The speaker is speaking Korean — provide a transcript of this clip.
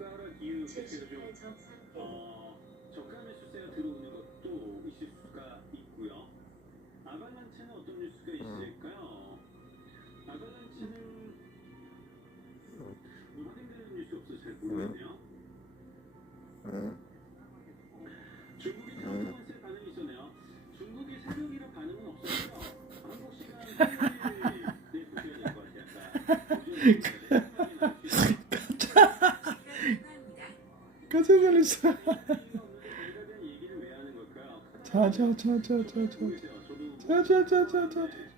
주가락 이후 계속해서 좀 저가 매수세가 들어오는 것도 있을 수가 있고요. 아발란체는 어떤 뉴스가 있을까요? 아발란체는 확인되는 뉴스 없어서 잘 모르겠네요. 중국이 트럼프한테 반응이 있었네요. 중국이 새벽이라 반응은 없었고요. 한국 시간 토요일에 보셔야 될 것 같아요. 깜짝 놀랐어. 얘기를 왜 하는 걸까요? 자자자자자자. 자자자자자자.